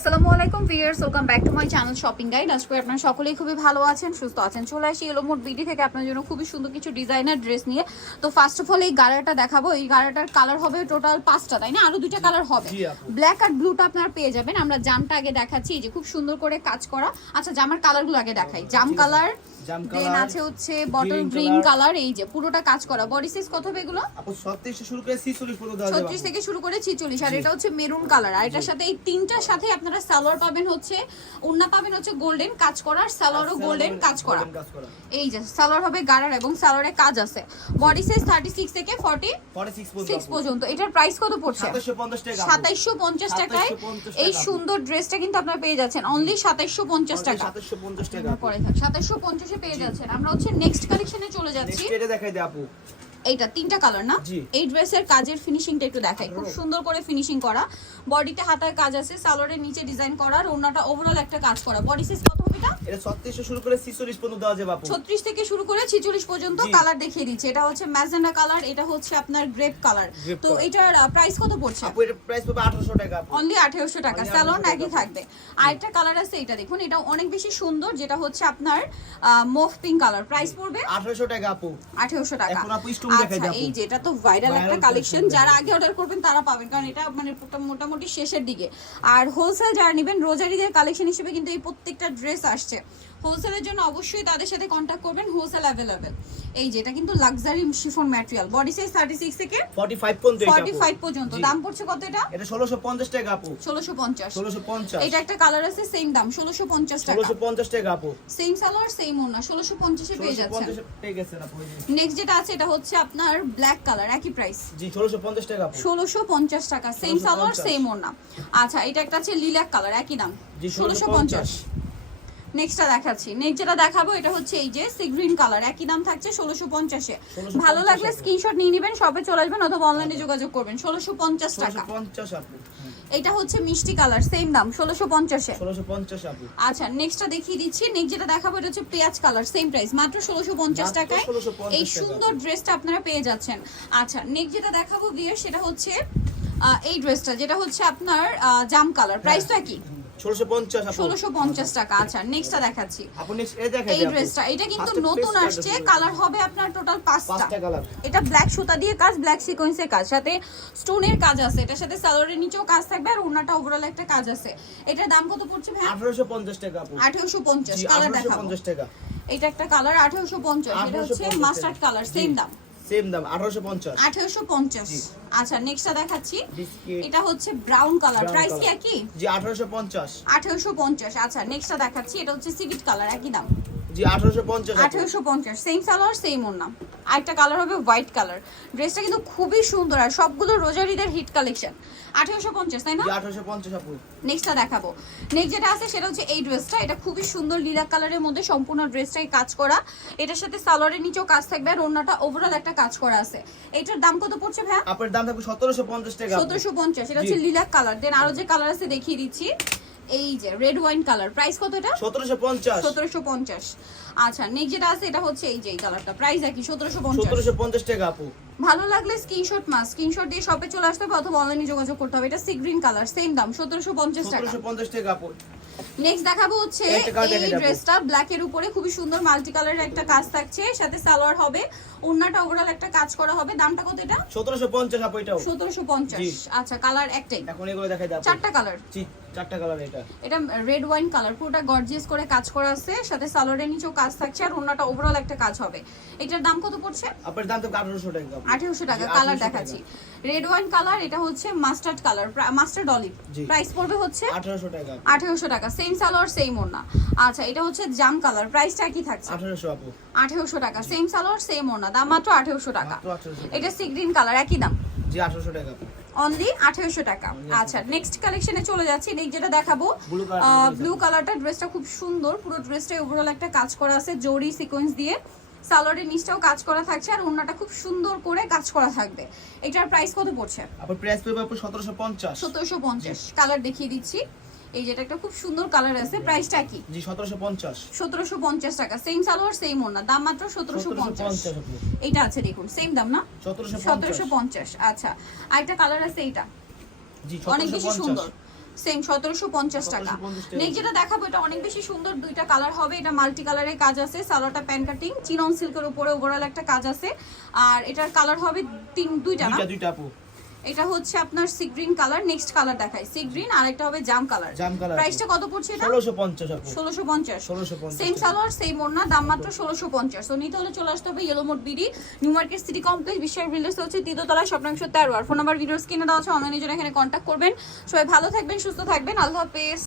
আসসালামু আলাইকুম viewers, welcome back to my channel shopping guide. আজকে আপনারা সকলেই খুবই ভালো আছেন, সুস্থ আছেন। চলে আসি এলোমোড বিডি থেকে আপনার জন্য খুবই সুন্দর কিছু ডিজাইনার ড্রেস নিয়ে। তো ফার্স্ট অফ অল এই গাড়াটা দেখাবো। এই গাড়াটার কালার হবে টোটাল 5টা, তাই না? আরো 2টা কালার হবে, ব্ল্যাক আর ব্লুটা আপনারা পেয়ে যাবেন। আমরা জামটা আগে দেখাচ্ছি, এই যে খুব সুন্দর করে কাজ করা। আচ্ছা, জামার কালারগুলো আগে দেখাই। জাম কালার, দেন আছে হচ্ছে বটল গ্রিন কালার, এই যে পুরোটা কাজ করা। বডি সাইজ কত হবে এগুলো? আপু 36 থেকে শুরু করে 46 পর্যন্ত দেওয়া যাবে। 36 থেকে শুরু করে 46। আর এটা হচ্ছে মেরুন কালার। আর এটার সাথে এই তিনটার সাথে আপনারা সালোয়ার পাবেন হচ্ছে, ওড়না পাবেন হচ্ছে গোল্ডেন কাজ করা, আর সালোয়ারও গোল্ডেন কাজ করা। এই যে সালোয়ার হবে গাড়ার এবং সালোয়ারে কাজ আছে। বডি সাইজ 36 থেকে 46 পর্যন্ত। এটার প্রাইস কত পড়ছে? 2750 টাকায় এই সুন্দর ড্রেসটা কিন্তু আপনারা পেয়ে যাচ্ছেন অনলি 2750 টাকা। 2750 টাকা পরে থাক 2750 এ পেয়ে যাচ্ছেন। আমরা হচ্ছে নেক্সট কালেকশনে চলে যাচ্ছি। এটা দেখাই দে আপু। এইটা 3টা কালার না? এই ড্রেসের কাজের ফিনিশিংটা একটু দেখাই। খুব সুন্দর করে ফিনিশিং করা, বডিতে হাতার কাজ আছে, সালোয়ারের নিচে ডিজাইন করা, আর ওড়নাটা ওভারঅল একটা কাজ করা। বডি সাইজ কত হবে এটা? এটা 36 থেকে শুরু করে 46 পর্যন্ত দেওয়া যাবে আপু। 36 থেকে শুরু করে 46 পর্যন্ত কালার দেখিয়ে দিচ্ছে। এটা হচ্ছে ম্যাজেন্ডা কালার, এটা হচ্ছে আপনার গ্রেপ কালার। তো এটার প্রাইস কত পড়ছে? আপু এর প্রাইস পাবে 1800 টাকা আপু। অনলি 1800 টাকা। সালোয়ার একই থাকবে। আর একটা কালার আছে, এটা দেখুন, এটা অনেক বেশি সুন্দর, যেটা হচ্ছে আপনার মুভ পিঙ্ক কালার। প্রাইস পড়বে 1800 টাকা আপু। 1800 টাকা। এখন আপু স্টোন দেখাই দাও। এই যে এটা তো ভাইরাল একটা কালেকশন, যারা আগে অর্ডার করবেন তারা পাবেন, কারণ এটা মানে মোটামুটি শেষের দিকে। আর হোলসেল যারা নেবেন, রোজারিদের কালেকশন হিসেবে কিন্তু এই প্রত্যেকটা ড্রেস আসছে। হোলসেলের জন্য অবশ্যই তাদের সাথে কন্ট্যাক্ট করবেন, হোলসেল অ্যাভেলেবেল। এই যে এটা কিন্তু luxury chiffon material. Body size 36 থেকে 45 পর্যন্ত। দাম পড়ছে কত এটা? এটা 1650 টাকা আপু। 1650। এটা একটা কালার আছে, সেম দাম 1650 টাকা। 1650 টাকা আপু। সেম সালোয়ার সেম ওড়না, 1650 এ পেয়ে যাচ্ছেন। 1650 পেয়ে গেছেন আপু। নেক্সট যেটা আছে, এটা হচ্ছে আপনার ব্ল্যাক কালার, একই প্রাইস। জি 1650 টাকা আপু। 1650 টাকা, সেম সালোয়ার সেম ওড়না। আচ্ছা, এটা একটা আছে লিলাক কালার, একই দাম 1650। নেক্সটটা দেখাচ্ছি। নেক্সট যেটা দেখাবো, এটা হচ্ছে এই যে সি গ্রিন কালার, একই দাম থাকছে 1650 এ। ভালো লাগলে স্ক্রিনশট নিয়ে নেবেন, শপে চলে আসবেন অথবা অনলাইনে যোগাযোগ করবেন। 1650 টাকা। 1650 আপু। এটা হচ্ছে মিষ্টি কালার, সেম দাম 1650 এ। 1650 আপু। আচ্ছা, নেক্সটটা দেখিয়ে দিচ্ছি। নেক্সট যেটা দেখাবো, এটা হচ্ছে পেঁয়াজ কালার, সেম প্রাইস, মাত্র 1650 টাকায় এই সুন্দর ড্রেসটা আপনারা পেয়ে যাচ্ছেন। আচ্ছা, নেক্সট যেটা দেখাবো ভিউয়ার, সেটা হচ্ছে এই ড্রেসটা, যেটা হচ্ছে আপনার জাম কালার। প্রাইস তো একই, 1650 টাকা। আচ্ছা, নেক্সটটা দেখাচ্ছি। আপনি এই দেখেন এই ড্রেসটা, এটা কিন্তু নতুন আসছে, কালার হবে আপনার টোটাল 5টা কালার। এটা ব্ল্যাক সুতা দিয়ে কাজ, ব্ল্যাক সিকোয়েন্সের কাজ, সাথে স্টোনের কাজ আছে। এটার সাথে সালোয়ারের নিচেও কাজ থাকবে, আর ওড়নাটা ওভারঅল একটা কাজ আছে। এটার দাম কত পড়ছে ভাই? 1850 টাকা আপু। 1850। কালার দেখাবো। 1850 টাকা। এটা একটা কালার 1850। এটা হচ্ছে মাস্টার্ড কালার, সেম দাম 1850। 1850। আচ্ছা, নেক্সটটা দেখাচ্ছি। এটা হচ্ছে ব্রাউন কালার, প্রাইস কি একই? জি 1850। 1850। আচ্ছা, নেক্সটটা দেখাচ্ছি। এটা হচ্ছে সিভিট কালার, একই দাম জি 1850। 1850, সেম সালোয়ার সেম ওড়না। আরেকটা কালার হবে হোয়াইট কালার। ড্রেসটা কিন্তু খুবই সুন্দর, আর সবগুলো রোজারিদের হিট কালেকশন। 1850, তাই না? জি 1850 আপু। নেক্সটটা দেখাবো। নেক্সট যেটা আছে, সেটা হচ্ছে এই ড্রেসটা। এটা খুবই সুন্দর লিলাক কালারের মধ্যে সম্পূর্ণ ড্রেসটাই কাজ করা। এটার সাথে সালোয়ারের নিচেও কাজ থাকবে, আর ওড়নাটা ওভারঅল একটা কাজ করা আছে। এটার দাম কত পড়ছে ভাই? আপনার দাম থাকবে 1750 টাকা। 1750। এটা হচ্ছে লিলাক কালার। দেন আরো যে কালার আছে দেখিয়ে দিচ্ছি। এই যে রেড ওয়াইন কালার, প্রাইস কত এটা? 1750। 1750। আচ্ছা, নেক্সট যেটা আছে, এটা হচ্ছে এই যে এই কালারটা, প্রাইস একই 1750। 1750 টাকা আপু। ভালো লাগলে স্ক্রিনশট দিয়ে শপে চলে আসতে হবে অথবা অনলাইনে যোগাযোগ করতে হবে। এটা সি গ্রিন কালার, সেম দাম 1750 টাকা। 1750 টাকা আপু। নেক্সট দেখাবো হচ্ছে এই ড্রেসটা, ব্ল্যাক এর উপরে খুবই সুন্দর মাল্টি কালারের একটা কাজ থাকছে, সাথে সালোয়ার হবে, ওড়নাটা ওভারঅল একটা কাজ করা হবে। দামটা কত এটা? 1750 আপু। এটাও 1750। আচ্ছা, কালার একটাই? এখন এগুলো দেখাই দাও। 4টা কালার। জি 4টা কালার। এটা রেড ওয়াইন কালার, পুরোটা গর্জিয়াস করে কাজ করা আছে, সাথে সালোয়ারের নিচেও কাজ থাকছে, আর ওড়নাটা ওভারঅল একটা কাজ হবে। এটার দাম কত পড়ছে? আপনার দাম তো 1800 টাকা। 1800 টাকা। কালার দেখাচ্ছি, রেড ওয়াইন কালার, এটা হচ্ছে mustard colour, mustard olive. Price পড়বে হচ্ছে 1800 টাকা। 1800 টাকা, সেম সালোয়ার সেম ওড়না। আচ্ছা, এটা হচ্ছে জাম কালার, প্রাইসটা কি থাকছে? 1800 আপু। 1800 টাকা, সেম সালোয়ার সেম ওড়না, দাম মাত্র 1800 টাকা। এটা সি গ্রিন কালার, একই দাম জি 1800 টাকা আপু। অনলি 1800 টাকা। আচ্ছা, নেক্সট কালেকশনে চলে যাচ্ছি। নেক্সট যেটা দেখাবো, ব্লু কালারটা। ড্রেসটা খুব সুন্দর, পুরো ড্রেসটাই ওভারঅল একটা কাজ করা আছে জরি সিকোয়েন্স দিয়ে, সালোয়ারের নিচটাও কাজ করা থাকছে, আর ওড়নাটা খুব সুন্দর করে কাজ করা থাকবে। এটার প্রাইস কত পড়ছে? আপনার প্রাইস পড়বে আপু 1750। 1750। কালার দেখিয়ে দিচ্ছি। এই যেটা একটা খুব সুন্দর কালার আছে, প্রাইসটা কি? জি 1750। 1750 টাকা, সেম সালোয়ার সেম ওড়না, দাম মাত্র 1750। এটা আছে দেখুন, সেম দাম না? 1750। আচ্ছা, আরেকটা কালার আছে, এইটা জি অনেক বেশি সুন্দর, সেম 1750 টাকা। 1750 টাকা। নেক্সট যেটা দেখাবো এটা অনেক বেশি সুন্দর, দুইটা কালার হবে, এটা মাল্টি কালারের কাজ আছে, সালোয়ারটা প্যান কাটিং, চিনন সিল্কের উপরে ওভারঅল একটা কাজ আছে, আর এটার কালার হবে দুইটা না, দুইটা আপু। এটা হচ্ছে আপনার sea green colour, next colour দেখাই সি গ্রিন, আর একটা হবে জাম কালার। জাম কালার। প্রাইসটা কত পড়ছে এটা? 1650 আপু। 1650। 1650 সেম সালোয়ার সেম ওড়না, দাম মাত্র 1650। সো নিতে হলে চলে আসতে হবে yellow mode BD, new market city complex, বিশ্বাস বিল্ডার্স হচ্ছে তৃতীয়তলা, শপ নং 13। আর ফোন নাম্বার ভিডিওর স্ক্রিনে দেওয়া আছে, অনলাইনে জন্য এখানে কন্ট্যাক্ট করবেন। সবাই ভালো থাকবেন, সুস্থ থাকবেন, আল্লাহ হাফেজ।